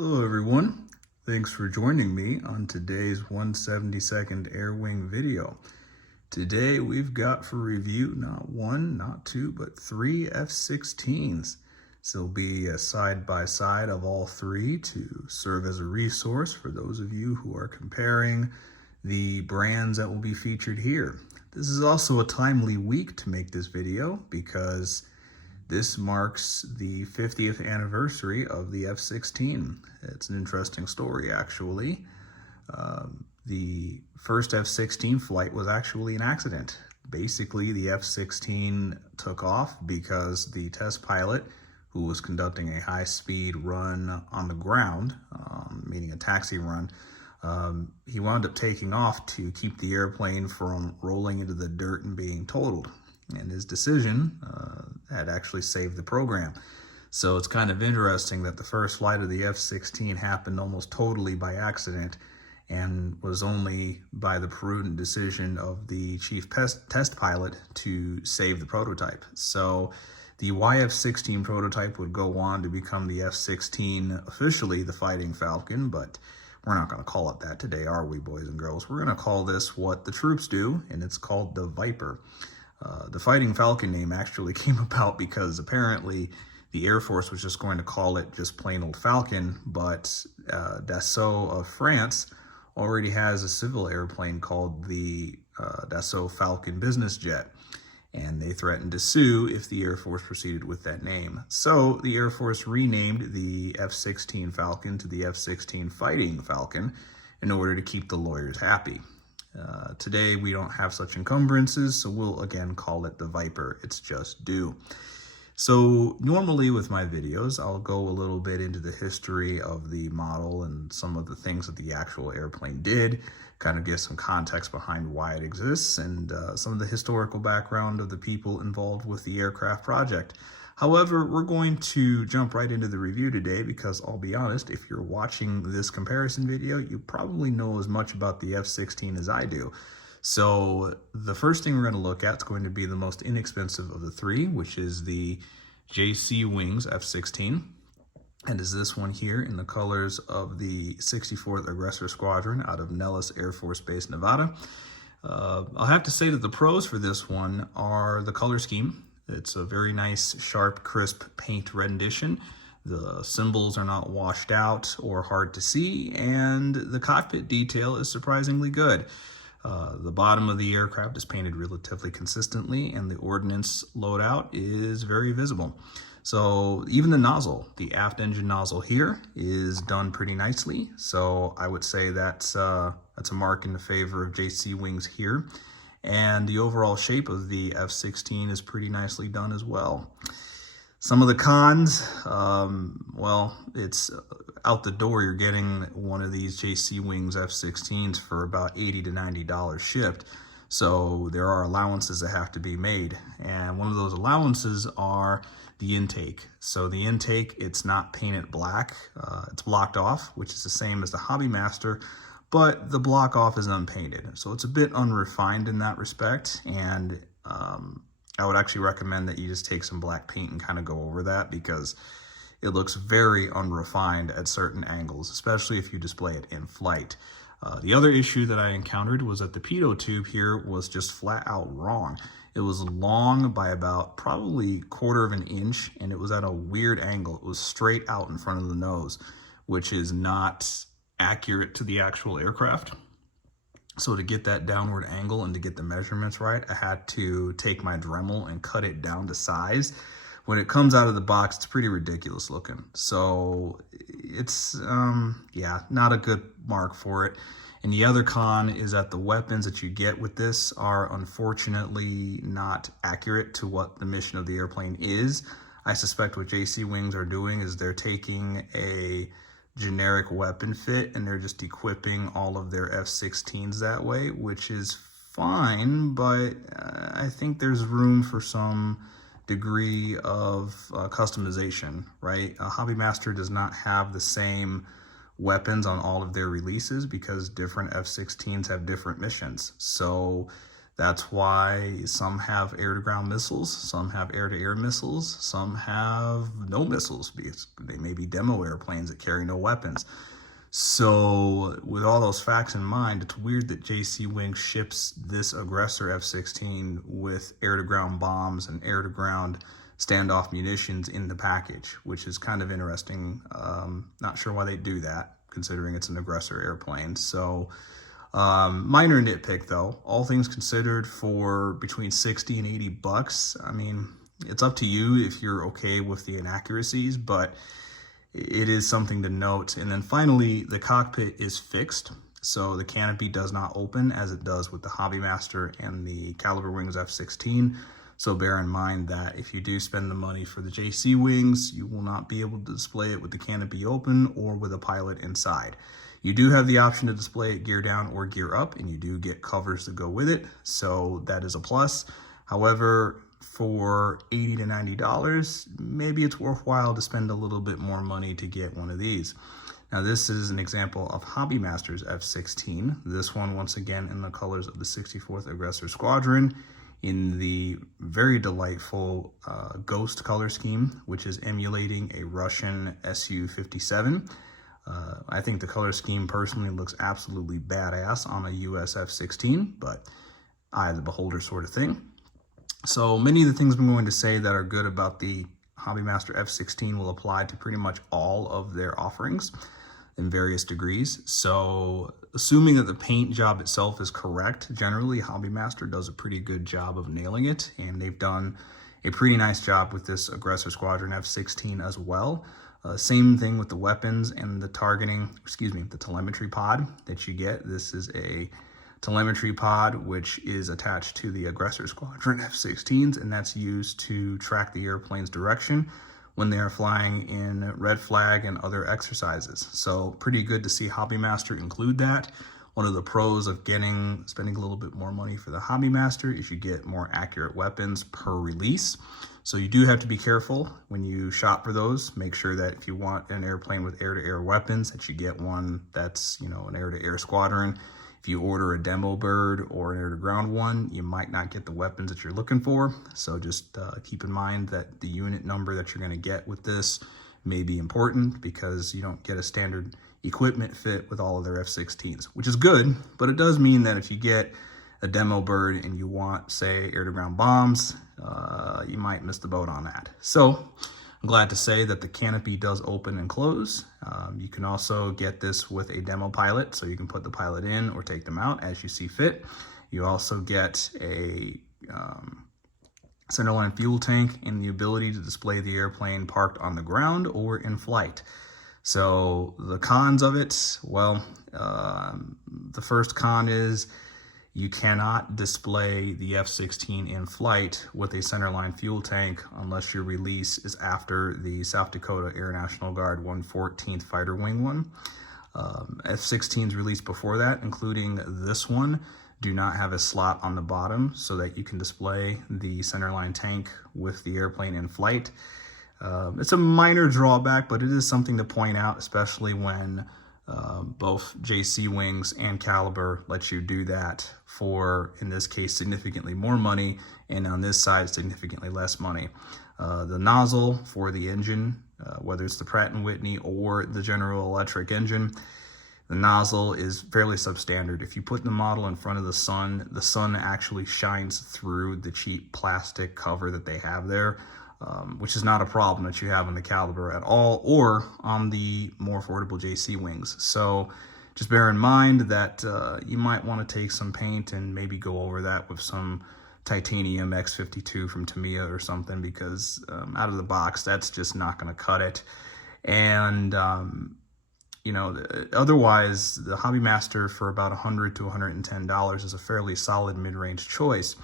Hello everyone, thanks for joining me on today's 172nd Air Wing video. Today we've got for review not one, not two, but three F-16s. So it'll be a side-by-side of all three to serve as a resource for those of you who are comparing the brands that will be featured here. This is also a timely week to make this video because this marks the 50th anniversary of the F-16. It's an interesting story, actually. The first F-16 flight was actually an accident. Basically, the F-16 took off because the test pilot, who was conducting a high-speed run on the ground, meaning a taxi run, he wound up taking off to keep the airplane from rolling into the dirt and being totaled. And his decision had actually saved the program. So it's kind of interesting that the first flight of the F-16 happened almost totally by accident and was only by the prudent decision of the chief test pilot to save the prototype. So the YF-16 prototype would go on to become the F-16, officially the Fighting Falcon, but we're not going to call it that today, are we, boys and girls? We're going to call this what the troops do, and it's called the Viper. The Fighting Falcon name actually came about because apparently the Air Force was just going to call it just plain old Falcon, but Dassault of France already has a civil airplane called the Dassault Falcon business jet, and they threatened to sue if the Air Force proceeded with that name. So the Air Force renamed the F-16 Falcon to the F-16 Fighting Falcon in order to keep the lawyers happy. Today we don't have such encumbrances, so we'll again call it the Viper. It's just due. So normally with my videos, I'll go a little bit into the history of the model and some of the things that the actual airplane did, kind of give some context behind why it exists, and some of the historical background of the people involved with the aircraft project. However, we're going to jump right into the review today because I'll be honest, if you're watching this comparison video, you probably know as much about the F-16 as I do. So the first thing we're going to look at is going to be the most inexpensive of the three, which is the JC Wings F-16. And is this one here in the colors of the 64th Aggressor Squadron out of Nellis Air Force Base, Nevada. I'll have to say that the pros for this one are the color scheme. It's a very nice, sharp, crisp paint rendition. The symbols are not washed out or hard to see, and the cockpit detail is surprisingly good. The bottom of the aircraft is painted relatively consistently, and the ordnance loadout is very visible. So even the nozzle, the aft engine nozzle here, is done pretty nicely. So I would say that's a mark in the favor of JC Wings here. And the overall shape of the F-16 is pretty nicely done as well. Some of the cons, well, it's out the door. You're getting one of these JC Wings F-16s for about $80 to $90 shipped. So there are allowances that have to be made. And one of those allowances are the intake. So the intake, it's not painted black. It's blocked off, which is the same as the HobbyMaster, but the block off is unpainted. So it's a bit unrefined in that respect. And I would actually recommend that you just take some black paint and kind of go over that because it looks very unrefined at certain angles, especially if you display it in flight. The other issue that I encountered was that the pitot tube here was just flat out wrong. It was long by about probably 1/4 of an inch, and it was at a weird angle. It was straight out in front of the nose, which is not accurate to the actual aircraft. So to get that downward angle and to get the measurements right, I had to take my Dremel and cut it down to size. When it comes out of the box, it's pretty ridiculous looking. So it's, yeah, not a good mark for it. And the other con is that the weapons that you get with this are unfortunately not accurate to what the mission of the airplane is. I suspect what JC Wings are doing is they're taking a generic weapon fit and they're just equipping all of their F-16s that way, which is fine, but I think there's room for some degree of customization, right? HobbyMaster does not have the same weapons on all of their releases because different F-16s have different missions. So That's why some have air-to-ground missiles, some have air-to-air missiles, some have no missiles because they may be demo airplanes that carry no weapons. So with all those facts in mind, it's weird that JC Wings ships this aggressor F-16 with air-to-ground bombs and air-to-ground standoff munitions in the package, which is kind of interesting. Not sure why they do that, considering it's an aggressor airplane. So minor nitpick though, all things considered, for between 60 and 80 bucks. I mean, it's up to you if you're okay with the inaccuracies, but it is something to note. And then finally, the cockpit is fixed, so the canopy does not open as it does with the HobbyMaster and the Calibre Wings F-16. So bear in mind that if you do spend the money for the JC Wings, you will not be able to display it with the canopy open or with a pilot inside. You do have the option to display it gear down or gear up, and you do get covers to go with it, so that is a plus. However, for $80 to $90, maybe it's worthwhile to spend a little bit more money to get one of these. Now, this is an example of HobbyMaster's F-16. This one, once again, in the colors of the 64th Aggressor Squadron, in the very delightful Ghost color scheme, which is emulating a Russian Su-57. I think the color scheme personally looks absolutely badass on a US F-16, but eye of the beholder sort of thing. So many of the things I'm going to say that are good about the HobbyMaster F-16 will apply to pretty much all of their offerings in various degrees. So assuming that the paint job itself is correct, generally HobbyMaster does a pretty good job of nailing it, and they've done a pretty nice job with this Aggressor Squadron F-16 as well. Same thing with the weapons and the targeting, the telemetry pod that you get. This is a telemetry pod which is attached to the Aggressor Squadron F-16s, and that's used to track the airplane's direction when they are flying in red flag and other exercises. So pretty good to see HobbyMaster include that. One of the pros of spending a little bit more money for the HobbyMaster is you get more accurate weapons per release. So you do have to be careful when you shop for those. Make sure that if you want an airplane with air-to-air weapons, that you get one that's, an air-to-air squadron. If you order a demo bird or an air-to-ground one, you might not get the weapons that you're looking for. So just keep in mind that the unit number that you're going to get with this may be important, because you don't get a standard equipment fit with all of their F-16s, which is good, but it does mean that if you get a demo bird and you want, say, air-to-ground bombs, you might miss the boat on that. So I'm glad to say that the canopy does open and close. You can also get this with a demo pilot, so you can put the pilot in or take them out as you see fit. You also get a centerline fuel tank and the ability to display the airplane parked on the ground or in flight. So the cons of it, well, the first con is you cannot display the F-16 in flight with a centerline fuel tank unless your release is after the South Dakota Air National Guard 114th Fighter Wing one. F-16s released before that, including this one, do not have a slot on the bottom so that you can display the centerline tank with the airplane in flight. It's a minor drawback, but it is something to point out, especially when both JC Wings and Calibre let you do that for, in this case, significantly more money, and on this side, significantly less money. The nozzle for the engine, whether it's the Pratt & Whitney or the General Electric engine, the nozzle is fairly substandard. If you put the model in front of the sun actually shines through the cheap plastic cover that they have there, which is not a problem that you have on the Calibre at all, or on the more affordable JC Wings. So just bear in mind that you might want to take some paint and maybe go over that with some titanium X52 from Tamiya or something, because out of the box, that's just not going to cut it. And otherwise, the HobbyMaster for about $100 to $110 is a fairly solid mid-range choice,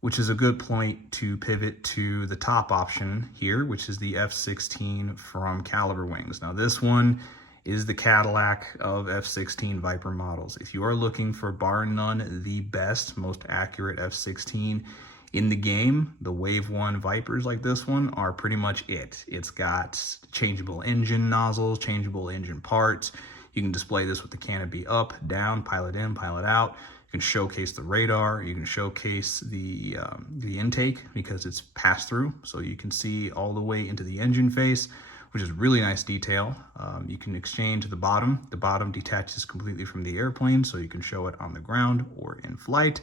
which is a good point to pivot to the top option here, which is the F-16 from Calibre Wings. Now, this one is the Cadillac of F-16 Viper models. If you are looking for, bar none, the best, most accurate F-16 in the game, the Wave 1 Vipers like this one are pretty much it. It's got changeable engine nozzles, changeable engine parts. You can display this with the canopy up, down, pilot in, pilot out. You can showcase the radar. You can showcase the intake because it's pass through, so you can see all the way into the engine face, which is really nice detail. You can exchange the bottom. The bottom detaches completely from the airplane, so you can show it on the ground or in flight.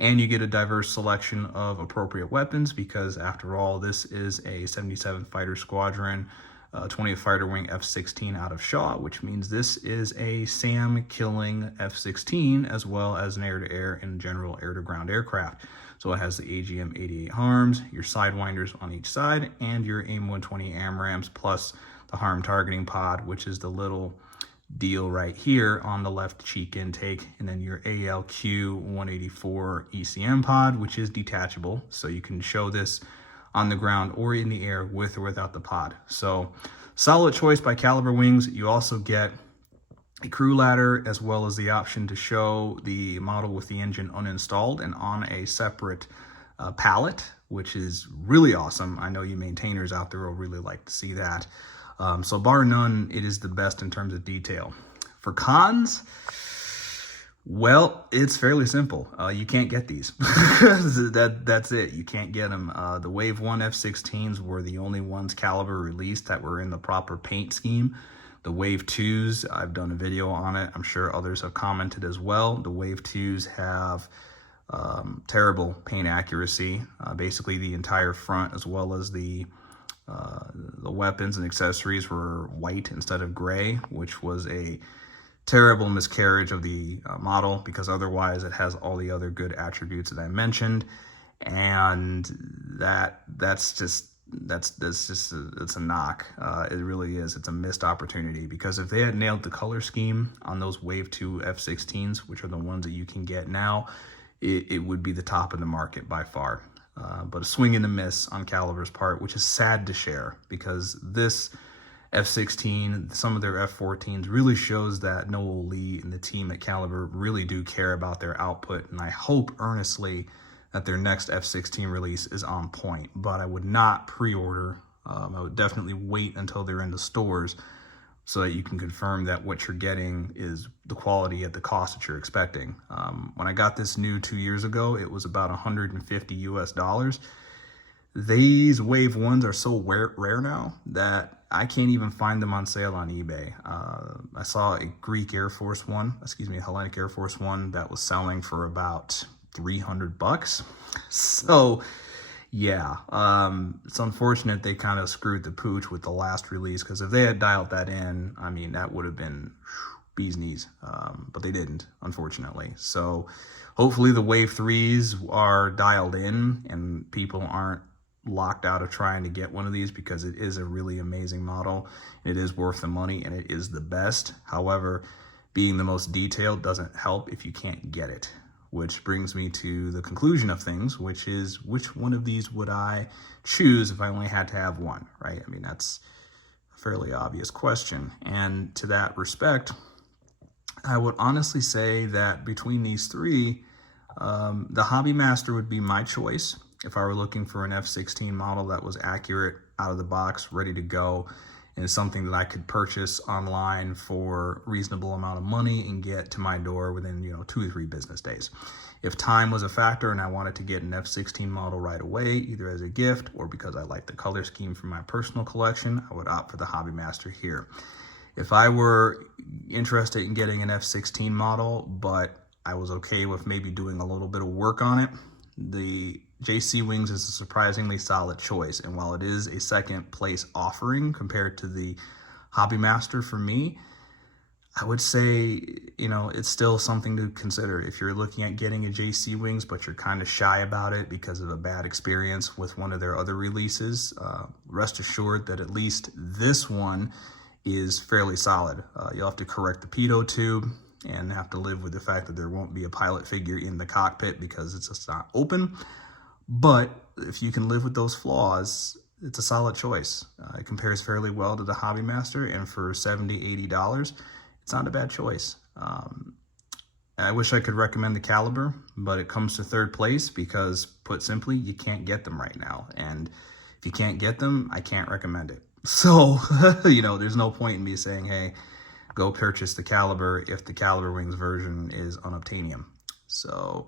And you get a diverse selection of appropriate weapons because, after all, this is a 77th Fighter Squadron 20th Fighter Wing F-16 out of Shaw, which means this is a SAM-killing F-16 as well as an air-to-air and general air-to-ground aircraft. So it has the AGM-88 harms, your sidewinders on each side, and your AIM-120 AMRAAMs, plus the harm targeting pod, which is the little deal right here on the left cheek intake, and then your ALQ-184 ECM pod, which is detachable, so you can show this on the ground or in the air with or without the pod. So solid choice by Calibre Wings. You also get a crew ladder as well as the option to show the model with the engine uninstalled and on a separate pallet, which is really awesome. I know you maintainers out there will really like to see that. So bar none, it is the best in terms of detail. For cons, well, it's fairly simple. You can't get these. That's it. You can't get them. The Wave 1 F-16s were the only ones Calibre released that were in the proper paint scheme. The Wave 2s, I've done a video on it. I'm sure others have commented as well. The Wave 2s have terrible paint accuracy. Basically, the entire front as well as the weapons and accessories were white instead of gray, which was a terrible miscarriage of the model, because otherwise it has all the other good attributes that I mentioned, and it's a knock. It really is. It's a missed opportunity, because if they had nailed the color scheme on those Wave 2 F-16s, which are the ones that you can get now, it would be the top of the market by far. But a swing and a miss on Calibre's part, which is sad to share, because this F-16, some of their F-14s really shows that Noel Lee and the team at Calibre really do care about their output, and I hope earnestly that their next F-16 release is on point. But I would not pre-order. I would definitely wait until they're in the stores so that you can confirm that what you're getting is the quality at the cost that you're expecting. When I got this new 2 years ago, it was about $150 US. These Wave 1s are so rare now that I can't even find them on sale on eBay. I saw a Hellenic Air Force One that was selling for about $300. So yeah, it's unfortunate they kind of screwed the pooch with the last release, because if they had dialed that in, I mean, that would have been bee's knees, but they didn't, unfortunately. So hopefully the Wave 3s are dialed in and people aren't locked out of trying to get one of these, because it is a really amazing model. It is worth the money and it is the best. However, being the most detailed doesn't help if you can't get it, which brings me to the conclusion of things, which is, which one of these would I choose if I only had to have one, right? I mean, that's a fairly obvious question. And to that respect, I would honestly say that between these three, the HobbyMaster would be my choice if I were looking for an F-16 model that was accurate, out of the box, ready to go, and something that I could purchase online for a reasonable amount of money and get to my door within, 2 or 3 business days. If time was a factor and I wanted to get an F-16 model right away, either as a gift or because I like the color scheme for my personal collection, I would opt for the HobbyMaster here. If I were interested in getting an F-16 model, but I was okay with maybe doing a little bit of work on it, the JC Wings is a surprisingly solid choice. And while it is a second place offering compared to the HobbyMaster for me, I would say, it's still something to consider. If you're looking at getting a JC Wings, but you're kind of shy about it because of a bad experience with one of their other releases, rest assured that at least this one is fairly solid. You'll have to correct the pitot tube and have to live with the fact that there won't be a pilot figure in the cockpit because it's just not open. But if you can live with those flaws, it's a solid choice. It compares fairly well to the HobbyMaster, and for $70, $80, it's not a bad choice. I wish I could recommend the Calibre, but it comes to third place because, put simply, you can't get them right now. And if you can't get them, I can't recommend it. So, there's no point in me saying, hey, go purchase the Calibre if the Calibre Wings version is unobtainium. So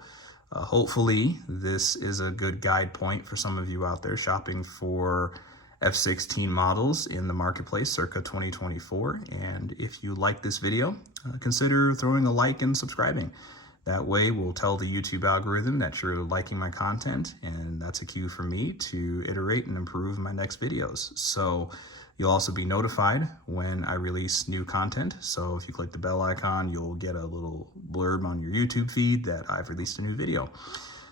hopefully this is a good guide point for some of you out there shopping for F-16 models in the marketplace circa 2024. And if you like this video, consider throwing a like and subscribing. That way we'll tell the YouTube algorithm that you're liking my content, and that's a cue for me to iterate and improve my next videos. So you'll also be notified when I release new content. So if you click the bell icon, you'll get a little blurb on your YouTube feed that I've released a new video.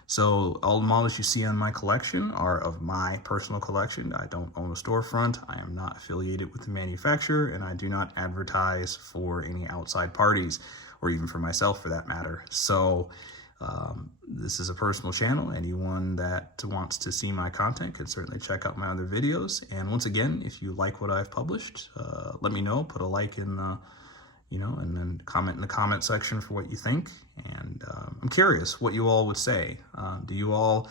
So all the models you see on my collection are of my personal collection. I don't own a storefront. I am not affiliated with the manufacturer, and I do not advertise for any outside parties, or even for myself for that matter. So this is a personal channel. Anyone that wants to see my content can certainly check out my other videos. And once again, if you like what I've published, let me know, put a like in the, and then comment in the comment section for what you think. And I'm curious what you all would say. Do you all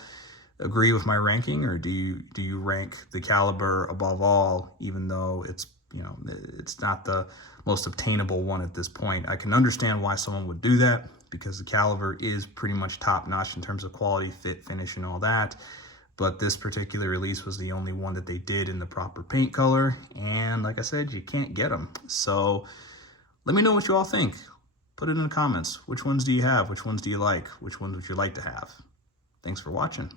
agree with my ranking, or do you rank the Calibre above all, even though it's it's not the most obtainable one at this point? I can understand why someone would do that, because the Calibre is pretty much top-notch in terms of quality, fit, finish, and all that. But this particular release was the only one that they did in the proper paint color. And like I said, you can't get them. So let me know what you all think. Put it in the comments. Which ones do you have? Which ones do you like? Which ones would you like to have? Thanks for watching.